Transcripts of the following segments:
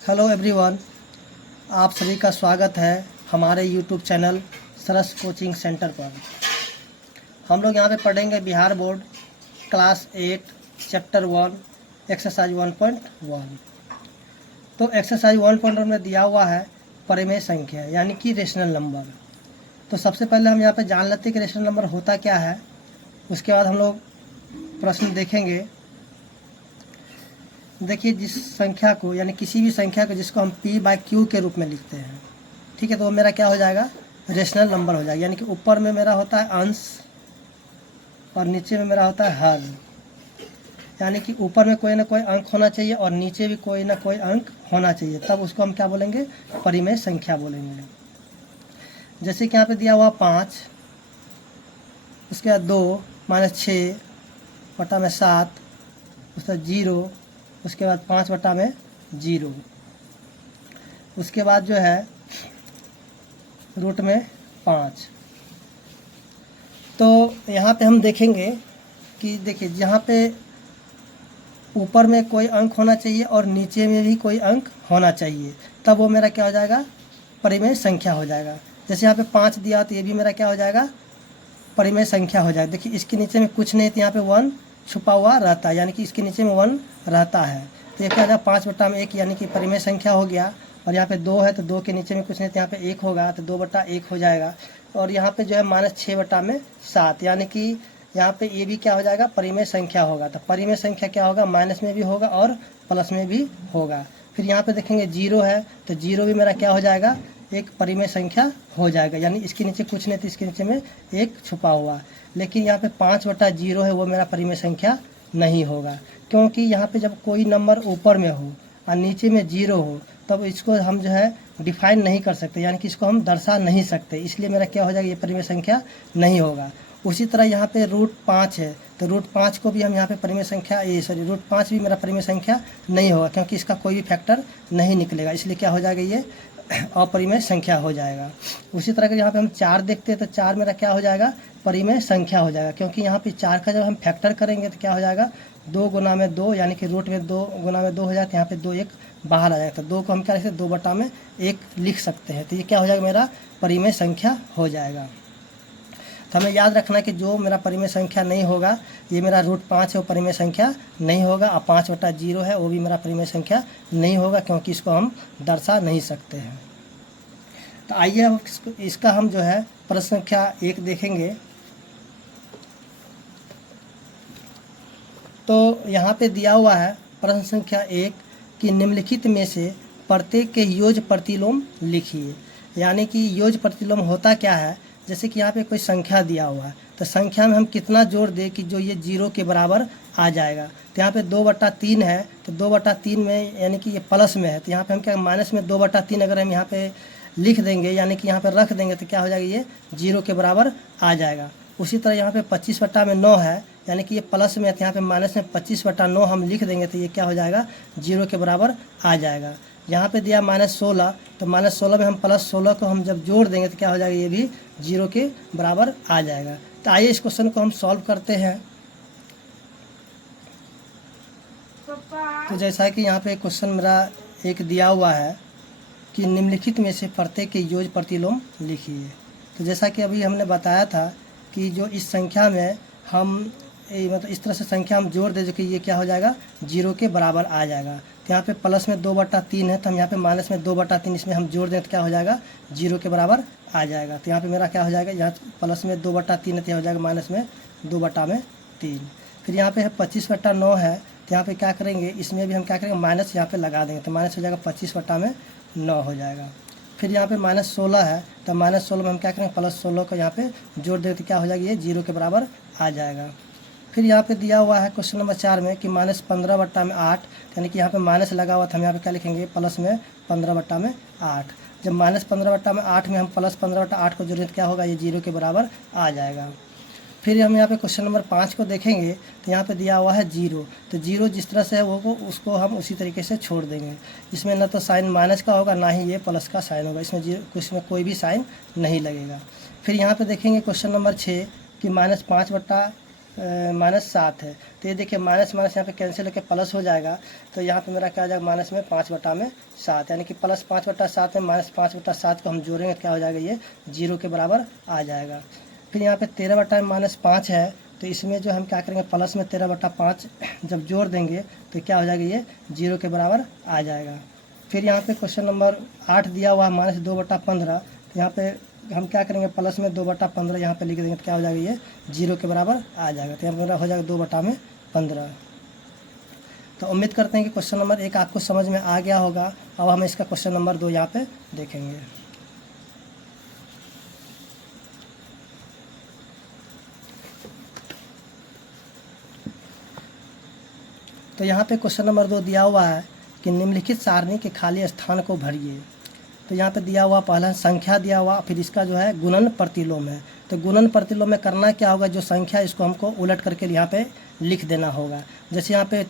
Hello everyone, आप सभी का स्वागत है हमारे यूट्यूब चैनल सरस कोचिंग सेंटर पर। हम लोग यहाँ पे पढ़ेंगे Bihar board class 8 chapter 1 exercise 1.1। तो एक्सरसाइज 1.1 में दिया हुआ है परिमेय संख्या यानी कि रेशनल नंबर। तो सबसे पहले हम यहाँ पे जान लेते हैं कि रेशनल नंबर होता क्या है। उसके बाद हम लोग प्रश्न देखेंगे। देखिए, जिस संख्या को यानी किसी भी संख्या को जिसको हम p/q के रूप में लिखते हैं, ठीक है, तो वो मेरा क्या हो जाएगा, रेशनल नंबर हो जाएगा। यानी कि ऊपर में मेरा होता है अंश और नीचे में मेरा होता है हर। यानी कि ऊपर में कोई ना कोई अंक होना चाहिए और नीचे भी कोई ना कोई अंक होना चाहिए, तब उसको हम क्या बोलेंगे, परिमेय संख्या बोलेंगे। जैसे कि यहाँ पे दिया हुआ 5, उसके बाद 2 - 6 बटा में 7, उसके बाद 0, उसके बाद 5 बटा में 0, उसके बाद जो है रूट में 5। तो यहाँ पे हम देखेंगे कि देखिए, जहाँ पे ऊपर में कोई अंक होना चाहिए और नीचे में भी कोई अंक होना चाहिए, तब वो मेरा क्या हो जाएगा, परिमेय संख्या हो जाएगा। जैसे यहाँ पे 5 दिया तो ये भी मेरा क्या हो जाएगा, परिमेय संख्या हो जाएगा। देखिए, इसके नीचे में कुछ नहीं तो यहाँ पे 1 छुपा हुआ रहता है, यानी कि इसके नीचे में 1 रहता है। तो ये क्या हो जाएगा, 5 बटा में 1 यानी कि परिमेय संख्या हो गया। और यहाँ पे 2 है तो 2 के नीचे में कुछ नहीं तो यहाँ पे 1 होगा, तो 2 बटा 1 हो जाएगा। और यहाँ पे जो है -6 बटा में 7, यानी कि यहाँ पे ये भी क्या हो जाएगा, परिमेय संख्या होगा। तो परिमेय संख्या क्या होगा, माइनस में भी होगा और प्लस में भी होगा। फिर यहाँ पे देखेंगे 0 है तो 0 भी मेरा क्या हो जाएगा, एक परिमेय संख्या हो जाएगा। यानी इसके नीचे कुछ नहीं तो इसके नीचे में 1 छुपा हुआ। लेकिन यहाँ पे 5 बटा 0 है, वो मेरा परिमेय संख्या नहीं होगा, क्योंकि यहाँ पे जब कोई नंबर ऊपर में हो और नीचे में 0 हो तब इसको हम जो है डिफाइन नहीं कर सकते, यानी कि इसको हम दर्शा नहीं सकते। इसलिए मेरा क्या हो जाएगा, ये परिमेय संख्या नहीं होगा। उसी तरह यहाँ पे √5 है तो √5 को भी हम यहाँ पे परिमेय संख्या √5 भी मेरा परिमेय संख्या नहीं होगा, क्योंकि इसका कोई भी फैक्टर नहीं निकलेगा। इसलिए क्या हो जाएगा, ये अपरिमेय संख्या हो जाएगा। उसी तरह के यहाँ पे हम 4 देखते हैं तो 4 मेरा क्या हो जाएगा, परिमेय संख्या हो जाएगा, क्योंकि यहाँ पे 4 का जब हम फैक्टर करेंगे तो क्या हो जाएगा, 2 गुना में 2, यानी कि रूट में 2 गुना में 2 हो जाता है। यहाँ पे 2 1 बाहर आ जाएगा, तो 2 को हम क्या लिखते हैं, 2 बटा में 1 लिख सकते हैं। तो ये क्या हो जाएगा, मेरा परिमेय संख्या हो जाएगा। तो हमें याद रखना है कि जो मेरा परिमेय संख्या नहीं होगा, ये मेरा √5 है वो परिमेय संख्या नहीं होगा, और 5 बटा 0 है वो भी मेरा परिमेय संख्या नहीं होगा, क्योंकि इसको हम दर्शा नहीं सकते हैं। तो आइए अब इसका हम जो है प्रश्न संख्या 1 देखेंगे। तो यहाँ पे दिया हुआ है प्रश्न संख्या 1 कि निम्नलिखित में से प्रत्येक के योज प्रतिलोम लिखिए। यानी कि योज प्रतिलोम होता क्या है, जैसे कि यहाँ पे कोई संख्या दिया हुआ है तो संख्या में हम कितना जोड़ दें कि जो ये 0 के बराबर आ जाएगा। तो यहाँ पे 2/3 है तो 2/3 में यानी कि ये प्लस में है, तो यहाँ पे हम क्या माइनस में 2/3 अगर हम यहाँ पे लिख देंगे, यानी कि यहाँ पे रख देंगे, तो क्या हो जाएगा, ये 0 के बराबर आ जाएगा। उसी तरह यहाँ पे 25/9 है, यानी कि ये प्लस में है, तो यहाँ पे माइनस में 25/9 हम लिख देंगे तो ये क्या हो जाएगा, 0 के बराबर आ जाएगा। यहाँ पे दिया -16 तो -16 में हम +16 को हम जब जोड़ देंगे तो क्या हो जाएगा, ये भी 0 के बराबर आ जाएगा। तो आइए इस क्वेश्चन को हम सॉल्व करते हैं। तो जैसा कि यहाँ पे क्वेश्चन मेरा एक दिया हुआ है कि निम्नलिखित में से प्रत्येक के योज प्रतिलोम लिखिए। तो जैसा कि अभी हमने बताया था कि जो इस संख्या में हम मतलब इस तरह से संख्या हम जोड़ दें जो कि ये क्या हो जाएगा, 0 के बराबर आ जाएगा। तो यहाँ पे प्लस में 2/3 है तो हम यहाँ पे माइनस में 2/3 इसमें हम जोड़ दें तो क्या हो जाएगा, 0 के बराबर आ जाएगा। तो यहाँ पे मेरा क्या हो जाएगा, यहाँ प्लस में 2/3 है तो हो जाएगा माइनस में 2/3। फिर यहाँ पे है 25/9 है तो यहाँ पे क्या करेंगे, इसमें भी हम क्या करेंगे, माइनस यहाँ पे लगा देंगे तो माइनस हो जाएगा 25/9 हो जाएगा। फिर यहाँ पे -16 है तो -16 में हम क्या करेंगे, +16 को यहाँ पे जोड़ देंगे तो क्या हो जाएगा, ये 0 के बराबर आ जाएगा। फिर यहाँ पे दिया हुआ है क्वेश्चन नंबर 4 में कि -15/8, यानी कि यहाँ पे माइनस लगा हुआ था, हम यहाँ पे क्या लिखेंगे, प्लस में 15/8। जब -15/8 में हम +15/8 को जोड़ें तो क्या होगा, ये 0 के बराबर आ जाएगा। फिर हम यहाँ पे क्वेश्चन नंबर 5 को देखेंगे तो यहाँ पे दिया हुआ है 0, तो 0 जिस तरह से है वो उसको हम उसी तरीके से छोड़ देंगे। इसमें ना तो साइन माइनस का होगा ना ही ये प्लस का साइन होगा, इसमें कोई भी साइन नहीं लगेगा। फिर यहाँ पे देखेंगे क्वेश्चन नंबर 6 कि -5/, -7 है। तो ये देखिए माइनस माइनस यहाँ पे कैंसिल होकर प्लस हो जाएगा। तो यहाँ पे मेरा क्या हो जाएगा माइनस में 5/7, यानी कि प्लस 5/7 में -5/7 को हम जोड़ेंगे तो क्या हो जाएगा ये 0 के बराबर आ जाएगा। फिर यहाँ पे 13/-5 है, तो इसमें जो हम क्या करेंगे प्लस में 13/5 जब जोड़ देंगे तो क्या हो जाएगा ये 0 के बराबर आ जाएगा। फिर यहाँ पे क्वेश्चन नंबर 8 दिया हुआ है -2/15, तो यहाँ पे हम क्या करेंगे प्लस में 2/15 यहाँ पे लिख देंगे तो क्या हो जाएगा ये 0 के बराबर आ जाएगा। तो यहाँ पे मेरा हो जाएगा 2/15। तो उम्मीद करते हैं कि क्वेश्चन नंबर 1 आपको समझ में आ गया होगा। अब हम इसका क्वेश्चन नंबर 2 यहाँ पे देखेंगे। तो यहाँ पे क्वेश्चन नंबर 2 दिया हुआ है कि निम्नलिखित सारणी के खाली स्थान को भरिए। तो यहाँ पे दिया हुआ पहला संख्या दिया हुआ, फिर इसका जो है गुणन प्रतिलोम है। तो गुणन प्रतिलोम में करना क्या होगा, जो संख्या इसको हमको उलट करके यहाँ पे लिख देना होगा। जैसे यहाँ पे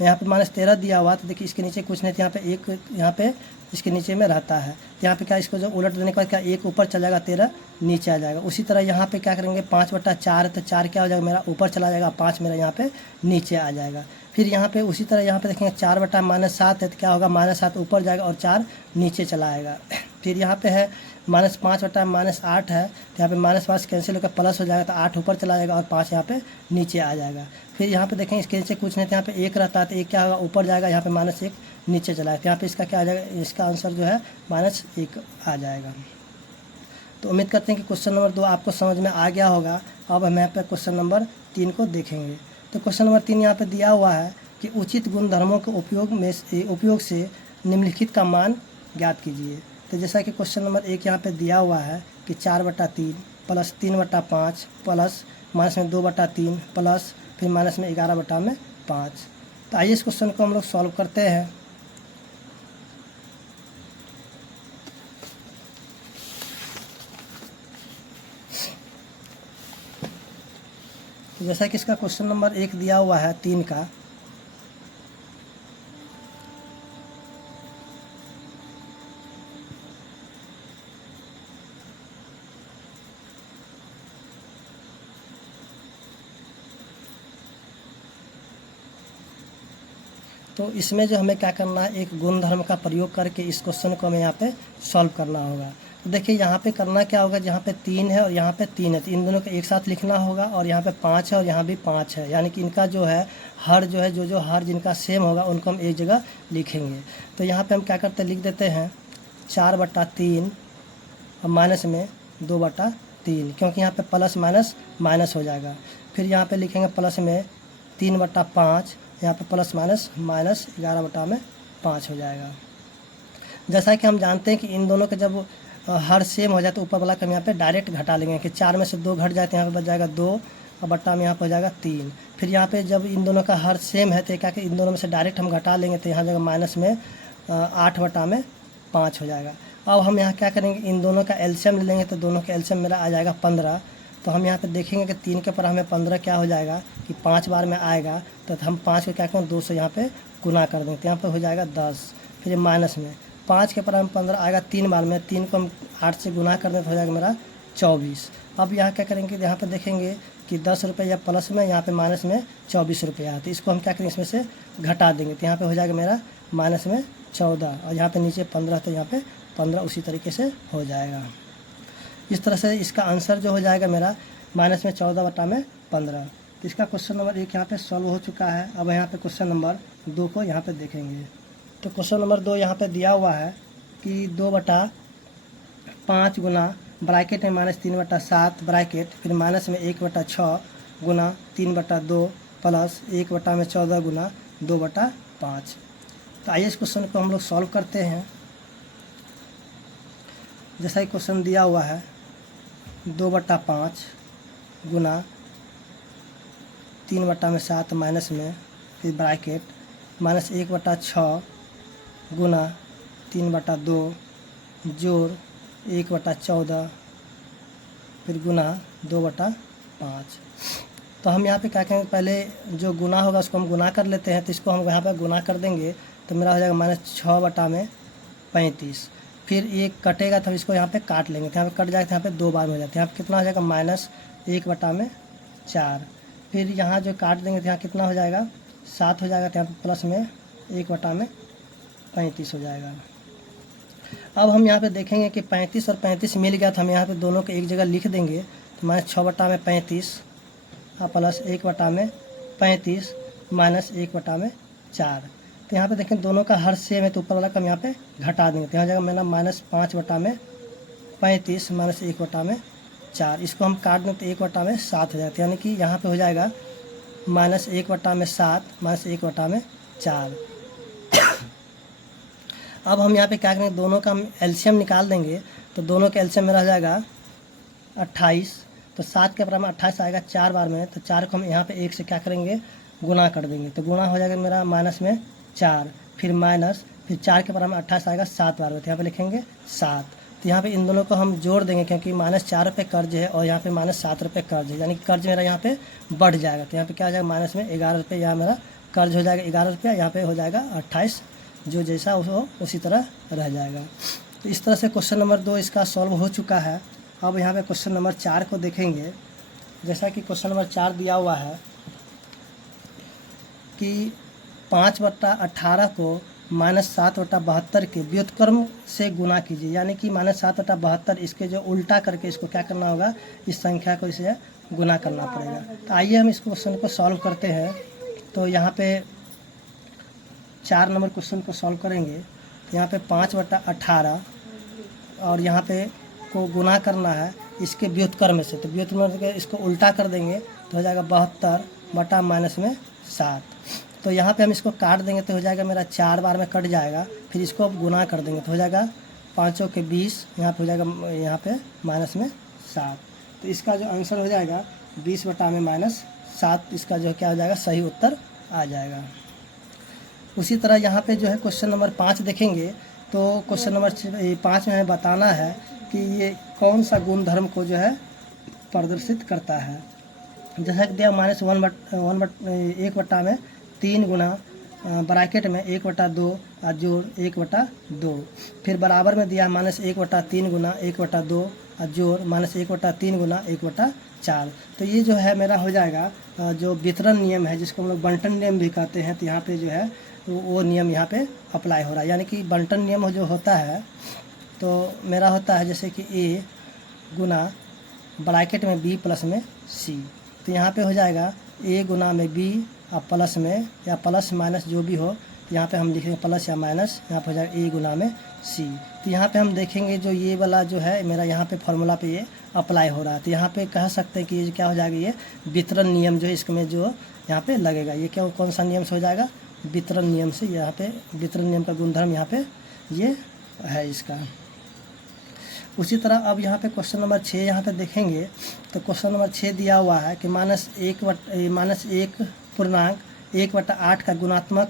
-13 दिया हुआ, तो देखिए इसके नीचे कुछ नहीं, तो यहाँ पे 1 यहाँ पे इसके नीचे में रहता है। तो यहाँ पे क्या इसको जो उलट देने के बाद क्या 1 ऊपर चला जाएगा 13 नीचे आ जाएगा। उसी तरह यहाँ पे क्या करेंगे 5/4 है, तो 4 क्या हो जाएगा मेरा ऊपर चला जाएगा, 5 मेरा यहाँ पे नीचे आ जाएगा। फिर यहाँ पे उसी तरह यहाँ पे देखेंगे 4/-7 है, तो क्या होगा -7 ऊपर जाएगा और 4 नीचे चला आएगा। फिर यहाँ पे है -5/-8 है, तो यहाँ पे -5 कैंसिल होकर प्लस हो जाएगा, तो 8 ऊपर चला जाएगा और 5 यहाँ पे नीचे आ जाएगा। फिर यहाँ पे देखें इसके नीचे कुछ नहीं, तो यहाँ पे 1 रहता है, तो 1 क्या होगा ऊपर जाएगा, यहाँ पे -1 नीचे चला है। तो यहाँ पे इसका क्या आ जाएगा, इसका आंसर जो है -1 आ जाएगा। तो उम्मीद करते हैं कि क्वेश्चन नंबर 2 आपको समझ में आ गया होगा। अब हम यहाँ पे क्वेश्चन नंबर 3 को देखेंगे। तो क्वेश्चन नंबर 3 यहाँ पे दिया हुआ है कि उचित गुणधर्मों के उपयोग से निम्नलिखित का मान ज्ञात कीजिए। तो जैसा कि क्वेश्चन नंबर 1 यहाँ पे दिया हुआ है कि 4/3 प्लस 3/5 प्लस माइनस में 2/3 प्लस फिर माइनस में 11/5। तो आइए इस क्वेश्चन को हम लोग सॉल्व करते हैं। तो जैसा कि इसका क्वेश्चन नंबर 1 दिया हुआ है 3 का, तो इसमें जो हमें क्या करना है, एक गुणधर्म का प्रयोग करके इस क्वेश्चन को हमें यहाँ पे सॉल्व करना होगा। तो देखिए यहाँ पे करना क्या होगा, जहाँ पे 3 है और यहाँ पे 3 है, तो इन दोनों को एक साथ लिखना होगा। और यहाँ पे 5 है और यहाँ भी 5 है, यानी कि इनका जो है हर जो है जो हर जिनका सेम होगा उनको हम एक जगह लिखेंगे। तो यहाँ पे हम क्या करते हैं, लिख देते हैं 4/3 और माइनस में 2/3, क्योंकि यहाँ पे प्लस माइनस माइनस हो जाएगा। फिर यहाँ पे लिखेंगे प्लस में 3/5, यहाँ पे प्लस माइनस माइनस 11/5 हो जाएगा। जैसा कि हम जानते हैं कि इन दोनों के जब हर सेम हो जाए तो ऊपर वाला का हम यहाँ पे डायरेक्ट घटा लेंगे कि 4 में से 2 घट जाए तो यहाँ पे बच जाएगा 2 और बट्टा में यहाँ पे हो जाएगा 3। फिर यहाँ पे जब इन दोनों का हर सेम है तो क्या कि इन दोनों में से डायरेक्ट हम घटा लेंगे, तो यहाँ जाएगा माइनस में 8/5 हो जाएगा। अब हम यहाँ क्या करेंगे, इन दोनों का एलसीएम ले लेंगे, तो दोनों का एलसीएम मेरा आ जाएगा 15। तो हम यहाँ पे देखेंगे कि 3 के पर हमें 15 क्या हो जाएगा कि 5 बार में आएगा, तो हम 5 को क्या करें 2 से यहाँ पे गुना कर देंगे, तो यहाँ पे हो जाएगा 10। फिर माइनस में 5 के पर हम 15 आएगा 3 बार में, 3 को हम 8 से गुना कर दें तो हो जाएगा मेरा 24। अब यहाँ क्या करेंगे, यहाँ पे देखेंगे कि 10 रुपये या प्लस में, यहाँ पे माइनस में 24 रुपया है, तो इसको हम क्या करेंगे इसमें से घटा देंगे, तो यहाँ पे हो जाएगा मेरा माइनस में 14 और यहाँ पे नीचे 15, तो यहाँ पे 15 उसी तरीके से हो जाएगा। इस तरह से इसका आंसर जो हो जाएगा मेरा माइनस में 14/15। तो इसका क्वेश्चन नंबर 1 यहाँ पे सॉल्व हो चुका है। अब यहाँ पे क्वेश्चन नंबर 2 को यहाँ पे देखेंगे। तो क्वेश्चन नंबर 2 यहाँ पे दिया हुआ है कि 2/5 गुना ब्रैकेट में -3/7 ब्रैकेट फिर माइनस में 1/6 गुना 3/2 प्लस 1/14 गुना 2/5। तो आइए इस क्वेश्चन को हम लोग सॉल्व करते हैं। जैसा ही क्वेश्चन दिया हुआ है 2/5 गुना 3/7 माइनस में फिर ब्रैकेट माइनस 1/6 गुना 3/2 जोड़ 1/14 फिर गुना 2/5। तो हम यहाँ पे क्या करेंगे, पहले जो गुना होगा उसको हम गुना कर लेते हैं, तो इसको हम यहाँ पे गुना कर देंगे तो मेरा हो जाएगा -6/35। फिर एक कटेगा तो इसको यहाँ पे काट लेंगे, तो यहाँ पे कट जाएगा, तो यहाँ पे 2 बार में हो जाता है, यहाँ पे कितना हो जाएगा -1/5 4। फिर यहाँ जो काट देंगे तो यहाँ कितना हो जाएगा 7 हो जाएगा, तो यहाँ पे प्लस में 1/35 हो जाएगा। अब हम यहाँ पे देखेंगे कि 35 और 35 मिल गया, तो हम यहाँ पे दोनों को एक जगह लिख देंगे। तो -6/35 प्लस 1/35 माइनस 1/4। तो यहाँ पे देखें दोनों का हर सेम है, तो ऊपर वाला का हम यहाँ पे घटा देंगे। तो यहाँ जाएगा मेरा -5/35 माइनस 1/4। इसको हम काट दें तो 1/7 हो जाता है, यानी कि यहाँ पे हो जाएगा -1/7 माइनस 1/4। अब हम यहाँ पे क्या करेंगे, दोनों का हम एलसीएम निकाल देंगे। तो दोनों का एलसीएम मेरा हो जाएगा 28। तो 7 के बराबर 28 आएगा 4 बार में, तो 4 को हम यहाँ पे 1 से क्या करेंगे, गुना कर देंगे। तो गुना हो जाएगा मेरा -4, फिर माइनस, फिर 4 के बराबर 28 आएगा 7 बार में, तो यहाँ पे लिखेंगे 7। तो यहाँ पे इन दोनों को हम जोड़ देंगे, क्योंकि -4 रुपये कर्ज है और यहाँ पे -7 रुपये कर्ज है, यानी कि कर्ज मेरा यहाँ पे बढ़ जाएगा। तो यहाँ पे क्या हो जाएगा, माइनस में 11 रुपये, यहाँ मेरा कर्ज हो जाएगा 11 रुपया, यहाँ पे हो जाएगा 28, जो जैसा हो उसी तरह रह जाएगा। तो इस तरह से क्वेश्चन नंबर 2 इसका सॉल्व हो चुका है। अब यहाँ पे क्वेश्चन नंबर 4 को देखेंगे। जैसा कि क्वेश्चन नंबर 4 दिया हुआ है कि 5/18 को -7/72 के व्युत्क्रम से गुना कीजिए, यानी कि -7/72 इसके जो उल्टा करके इसको क्या करना होगा, इस संख्या को इसे गुना करना पड़ेगा। तो आइए हम इस क्वेश्चन को सॉल्व करते हैं। तो यहाँ पे 4 नंबर क्वेश्चन को सॉल्व करेंगे। तो यहाँ पे 5/18 और यहाँ पे को गुना करना है इसके व्युत्क्रम से। तो व्युत्क्रम के इसको उल्टा कर देंगे तो हो जाएगा 72/-7। तो यहाँ पे हम इसको काट देंगे तो हो जाएगा मेरा 4 बार में कट जाएगा। फिर इसको अब गुना कर देंगे तो हो जाएगा 5 के 20, यहाँ पे हो जाएगा यहाँ पे -7। तो इसका जो आंसर हो जाएगा 20/-7, इसका जो क्या हो जाएगा, सही उत्तर आ जाएगा। उसी तरह यहाँ पे जो है क्वेश्चन नंबर 5 देखेंगे। तो क्वेश्चन नंबर 5 में हमें बताना है कि ये कौन सा गुणधर्म को जो है प्रदर्शित करता है। जैसा कि दिया -1/3 गुना ब्रैकेट में 1/2 और जोड़ 1/2, फिर बराबर में दिया -1/3 गुना 1/2 और जोड़ -1/3 गुना 1/4। तो ये जो है मेरा हो जाएगा जो वितरण नियम है, जिसको हम लोग बंटन नियम भी कहते हैं। तो यहाँ पे जो है वो नियम यहाँ पे अप्लाई हो रहा है, यानी कि बंटन नियम जो होता है तो मेरा होता है जैसे कि A गुना ब्रैकेट में B प्लस में C। तो यहाँ पे हो जाएगा A गुना में B और प्लस में या प्लस माइनस जो भी हो, यहाँ पे हम लिखेंगे प्लस या माइनस, यहाँ पे हो जाएगा A गुना में C। तो यहाँ पे हम देखेंगे जो ये वाला जो है मेरा यहाँ पे फॉर्मूला पे ये अप्लाई हो रहा है। तो यहाँ पे कह सकते हैं कि ये क्या हो जाएगा, ये वितरण नियम जो है इसमें जो यहाँ पे लगेगा। ये क्या कौन सा नियम से हो जाएगा, वितरण नियम से। यहाँ पे वितरण नियम का गुणधर्म यहाँ पे ये है इसका। उसी तरह अब यहाँ पे क्वेश्चन नंबर 6 यहाँ पे देखेंगे। तो क्वेश्चन नंबर 6 दिया हुआ है कि -1/8 का गुणात्मक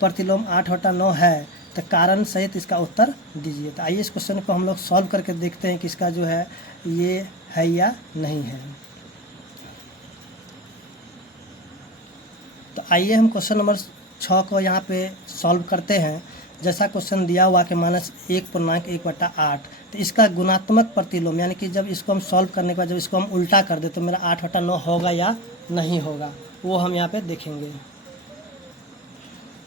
प्रतिलोम 8/9 है, तो कारण सहित इसका उत्तर दीजिए। तो आइए इस क्वेश्चन को हम लोग सॉल्व करके देखते हैं कि इसका जो है ये है या नहीं है। तो आइए हम क्वेश्चन नंबर 6 को यहाँ पे सॉल्व करते हैं। जैसा क्वेश्चन दिया हुआ कि -1/8, तो इसका गुणात्मक प्रतिलोम, यानी कि जब इसको हम सॉल्व करने के बाद जब इसको हम उल्टा कर दे तो मेरा 8/9 होगा या नहीं होगा, वो हम यहाँ पे देखेंगे।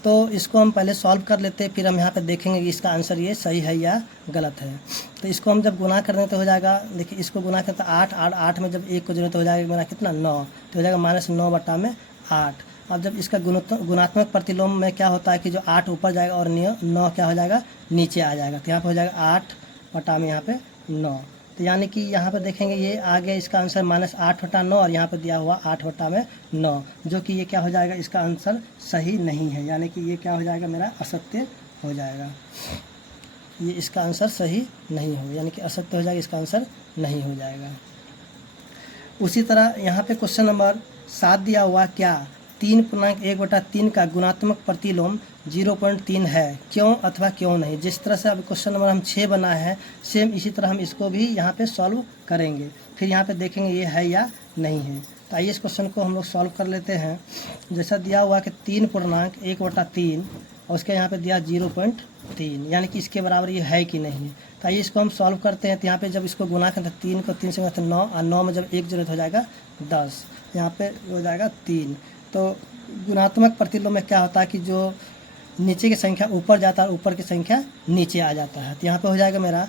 तो इसको हम पहले सॉल्व कर लेते हैं, फिर हम यहाँ पे देखेंगे कि इसका आंसर ये सही है या गलत है। तो इसको हम जब गुना कर दें तो हो जाएगा, देखिए इसको गुना करें तो 8 में जब 1 को जोड़ें तो हो जाएगा मेरा कितना 9, तो हो जाएगा -9/8। अब जब इसका गुणात्मक प्रतिलोम में क्या होता है कि जो 8 ऊपर जाएगा और 9 क्या हो जाएगा, नीचे आ जाएगा। तो यहाँ पे हो जाएगा 8 में यहाँ पे 9। तो यानी कि यहाँ पे देखेंगे ये आ गया इसका आंसर -8/9 और यहाँ पे दिया हुआ 8/9, जो कि ये क्या हो जाएगा, इसका आंसर सही नहीं है, यानी कि ये क्या हो जाएगा, मेरा असत्य हो जाएगा। ये इसका आंसर सही नहीं हो, यानी कि असत्य हो जाएगा, इसका आंसर नहीं हो जाएगा। उसी तरह यहाँ पे क्वेश्चन नंबर 7 दिया हुआ, क्या 3.1/3 का गुणात्मक प्रतिलोम 0.3 है, क्यों अथवा क्यों नहीं। जिस तरह से अब क्वेश्चन नंबर हम 6 बनाए हैं, सेम इसी तरह हम इसको भी यहाँ पे सॉल्व करेंगे, फिर यहाँ पे देखेंगे ये है या नहीं है। तो आइए इस क्वेश्चन को हम लोग सॉल्व कर लेते हैं। जैसा दिया हुआ कि 3.1/3 और उसके यहाँ पे दिया 0.3, यानी कि इसके बराबर ये है कि नहीं है। तो आइए इसको हम सॉल्व करते हैं। तो यहाँ पे जब इसको गुना करते हैं 3 को 3 से गुना 9, और 9 में जब 1 जोड़े तो हो जाएगा 10, यहाँ पे हो जाएगा 3। तो गुणात्मक प्रतिलोम में क्या होता है कि जो नीचे की संख्या ऊपर जाता है और ऊपर की संख्या नीचे आ जाता है। तो यहाँ पे हो जाएगा मेरा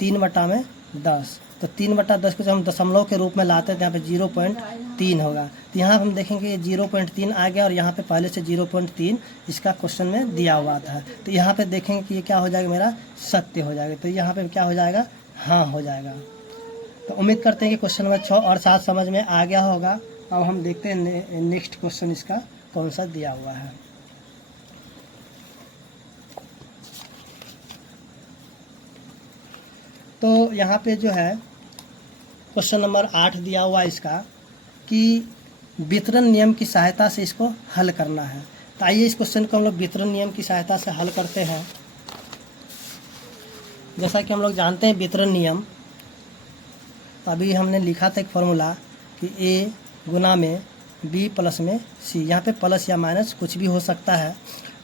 3/10। तो 3/10 को जब हम दशमलव के रूप में लाते हैं तो यहाँ पे 0.3 होगा। तो यहाँ हम देखेंगे ये 0.3 आ गया, और यहाँ पे पहले से 0.3 इसका क्वेश्चन में दिया हुआ था। तो यहाँ पे देखेंगे कि ये क्या हो जाएगा, मेरा सत्य हो जाएगा। तो यहाँ पे क्या हो जाएगा, हाँ हो जाएगा। तो उम्मीद करते हैं कि क्वेश्चन नंबर 6 और 7 समझ में आ गया होगा। अब हम देखते हैं नेक्स्ट क्वेश्चन इसका कौन सा दिया हुआ है। तो यहाँ पे जो है क्वेश्चन नंबर 8 दिया हुआ है इसका कि वितरण नियम की सहायता से इसको हल करना है। तो आइए इस क्वेश्चन को हम लोग वितरण नियम की सहायता से हल करते हैं। जैसा कि हम लोग जानते हैं वितरण नियम, अभी हमने लिखा था एक फॉर्मूला कि ए गुना में बी प्लस में सी, यहाँ पे प्लस या माइनस कुछ भी हो सकता है।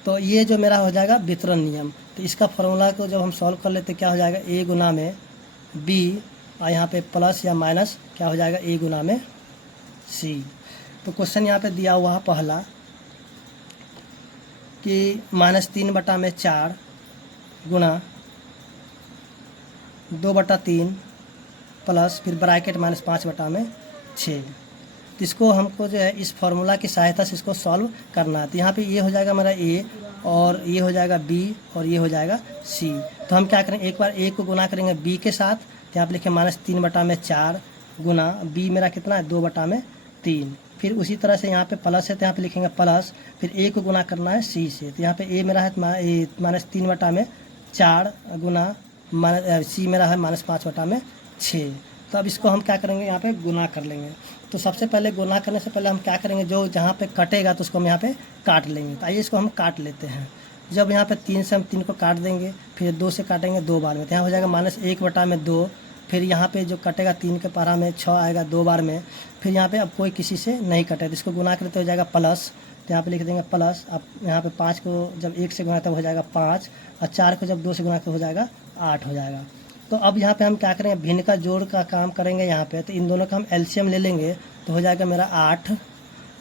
तो ये जो मेरा हो जाएगा वितरण नियम। तो इसका फॉर्मूला को जब हम सॉल्व कर लेते क्या हो जाएगा, ए गुना में बी, और यहाँ पे प्लस या माइनस क्या हो जाएगा, ए गुना में सी। तो क्वेश्चन यहाँ पे दिया हुआ है पहला कि -3/4 गुना 2/3 प्लस फिर ब्रैकेट -5/6। तो इसको हमको जो है इस फार्मूला की सहायता से इसको सॉल्व करना है। तो यहाँ पे ये हो जाएगा मेरा ए, और ये हो जाएगा बी, और ये हो जाएगा सी। तो हम क्या करेंगे, एक बार ए को गुना करेंगे बी के साथ। तो यहाँ पे लिखें -3/4 गुना बी मेरा कितना है 2/3। फिर उसी तरह से यहाँ पे प्लस है तो यहाँ पे लिखेंगे प्लस, फिर ए को गुना करना है सी से। तो यहाँ पे ए मेरा है -3/4 गुना सी मेरा है -5/6। तो अब इसको हम क्या करेंगे, यहाँ पे गुना कर लेंगे। तो सबसे पहले गुना करने से पहले हम क्या करेंगे, जो जहाँ पे कटेगा तो उसको हम यहाँ पे काट लेंगे। तो आइए इसको हम काट लेते हैं। जब यहाँ पे 3 से हम 3 को काट देंगे, फिर 2 से काटेंगे 2 बार में, तो यहाँ हो जाएगा -1/2। फिर यहाँ पे जो कटेगा 3 के पारा में 6 आएगा 2 बार में। फिर यहाँ पे अब कोई किसी से नहीं कटे तो इसको गुना करते हो जाएगा प्लस। तो यहाँ पे लिख देंगे प्लस। अब यहाँ पे 5 को जब 1 से गुना तब हो जाएगा 5, और 4 को जब 2 से गुना तो हो जाएगा 8 हो जाएगा। तो अब यहाँ पे हम क्या करेंगे, भिन्न का जोड़ का काम करेंगे यहाँ पे। तो इन दोनों का हम एलसीएम ले लेंगे तो हो जाएगा मेरा 8,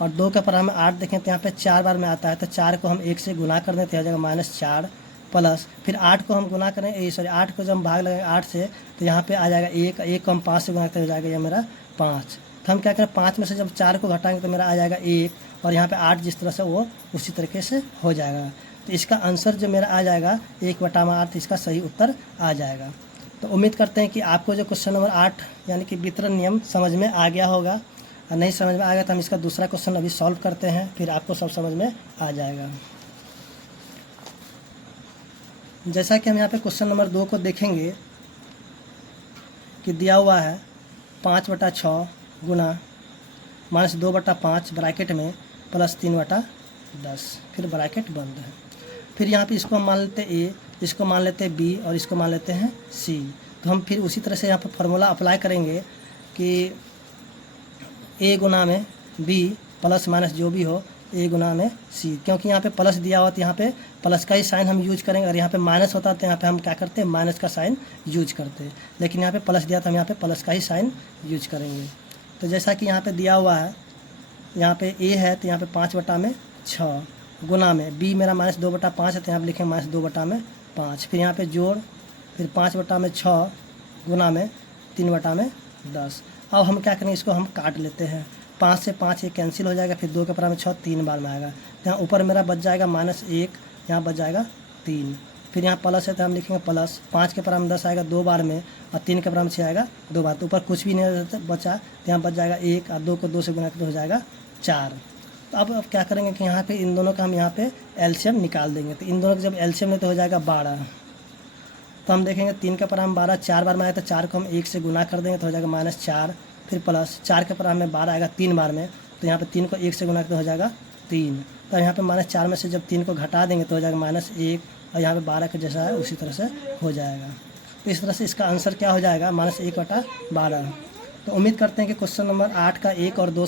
और 2 के पर हमें 8 देखें तो यहाँ पे 4 बार में आता है। तो 4 को हम 1 से गुना कर दें तो हो जाएगा -4 प्लस, फिर 8 को हम गुना करें 8 को जब हम भाग लगेंगे 8 से तो यहाँ पे आ जाएगा 1 को हम 5 से गुना करते हो जाएगा ये मेरा 5। तो हम क्या करें, 5 में से जब 4 को घटाएंगे तो मेरा आ जाएगा 1, और यहाँ पे 8 जिस तरह से वो उसी तरीके से हो जाएगा। तो इसका आंसर जो मेरा आ जाएगा 1/8, इसका सही उत्तर आ जाएगा। तो उम्मीद करते हैं कि आपको जो क्वेश्चन नंबर 8 यानी कि वितरण नियम समझ में आ गया होगा। और नहीं समझ में आ गया तो हम इसका दूसरा क्वेश्चन अभी सॉल्व करते हैं, फिर आपको सब समझ में आ जाएगा। जैसा कि हम यहाँ पे क्वेश्चन नंबर 2 को देखेंगे कि दिया हुआ है 5/6 गुना -2/5 ब्रैकेट में प्लस 3/10, फिर ब्रैकेट बंद है। फिर यहाँ पे इसको हम मान लेते हैं ए, इसको मान लेते हैं बी, और इसको मान लेते हैं सी। तो हम फिर उसी तरह से यहाँ पे फार्मूला अप्लाई करेंगे कि ए गुना में बी प्लस माइनस जो भी हो ए गुना में सी। क्योंकि यहाँ पे प्लस दिया हुआ तो यहाँ पे प्लस का ही साइन हम यूज करेंगे, और यहाँ पे माइनस होता तो यहाँ पे हम क्या करते हैं, माइनस का साइन यूज करते हैं। लेकिन यहाँ पे प्लस दिया तो हम यहाँ पे प्लस का ही साइन यूज करेंगे। तो जैसा कि यहाँ पे दिया हुआ है, यहाँ पे ए है तो यहाँ पे 5/6 गुना में बी मेरा -2/5 है तो यहाँ पे लिखें -2/5। फिर यहाँ पे जोड़, फिर 5/6 गुना में 3/10। अब हम क्या करेंगे, इसको हम काट लेते हैं। 5 से 5 ये कैंसिल हो जाएगा, फिर 2 के बराबर 6 3 बार में आएगा। यहाँ ऊपर मेरा बच जाएगा -1, यहाँ बच जाएगा 3। फिर यहाँ प्लस है तो हम लिखेंगे प्लस। 5 के बराबर 10 आएगा 2 बार में, और 3 के बराबर 6 आएगा 2 बार। तो ऊपर कुछ भी नहीं बचा तो यहाँ बच जाएगा 1, और 2 को 2 से गुना तो हो जाएगा 4। तो अब क्या करेंगे कि यहाँ पे इन दोनों का हम यहाँ पे एलसीएम निकाल देंगे। तो इन दोनों का जब एलसीएम लेते हो जाएगा 12। तो हम देखेंगे 3 के बराबर 12 4 बार में आया तो 4 को हम 1 से गुना कर देंगे तो हो जाएगा -4, फिर प्लस 4 के बराबर में 12 आएगा 3 बार में, तो यहाँ पे 3 को 1 से गुना करते हो जाएगा 3। तो यहाँ पे -4 में से जब 3 को घटा देंगे तो हो जाएगा -1, और यहाँ पे 12 के जैसा है उसी तरह से हो जाएगा। तो इस तरह से इसका आंसर क्या हो जाएगा, -1/12। तो उम्मीद करते हैं कि क्वेश्चन नंबर 8 का 1 और 2